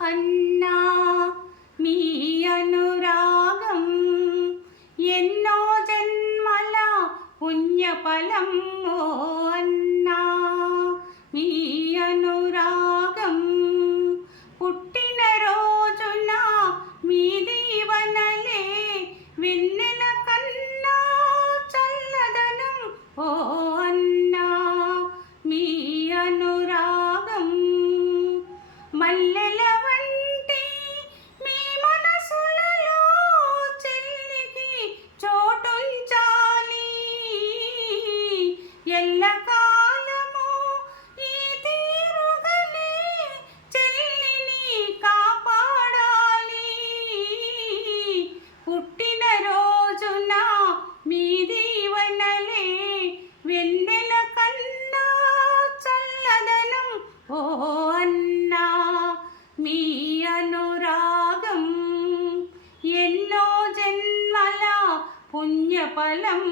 అన్నా మీ అనురాగం ఎన్నో జన్మల పుణ్యఫలం ఓ అన్నా మీ అనురాగం పుట్టిన రోజున మీ దీవనలే వెన్నెల కన్నా చల్లదనం ఓ అన్నా మీ అనురాగం మల్లెల వంటి మీ మనసులలో చెల్లికి చోటుంచాలి ఎల్లకాలము ఈ తీరుగనే చెల్లిని కాపాడాలి పుట్టిన రోజున మీ దీవెనలే వెన్నెల కన్నా చల్లదనం ఓ అన్నా మీ అనురాగం ఎన్నో జన్మల పుణ్యఫలం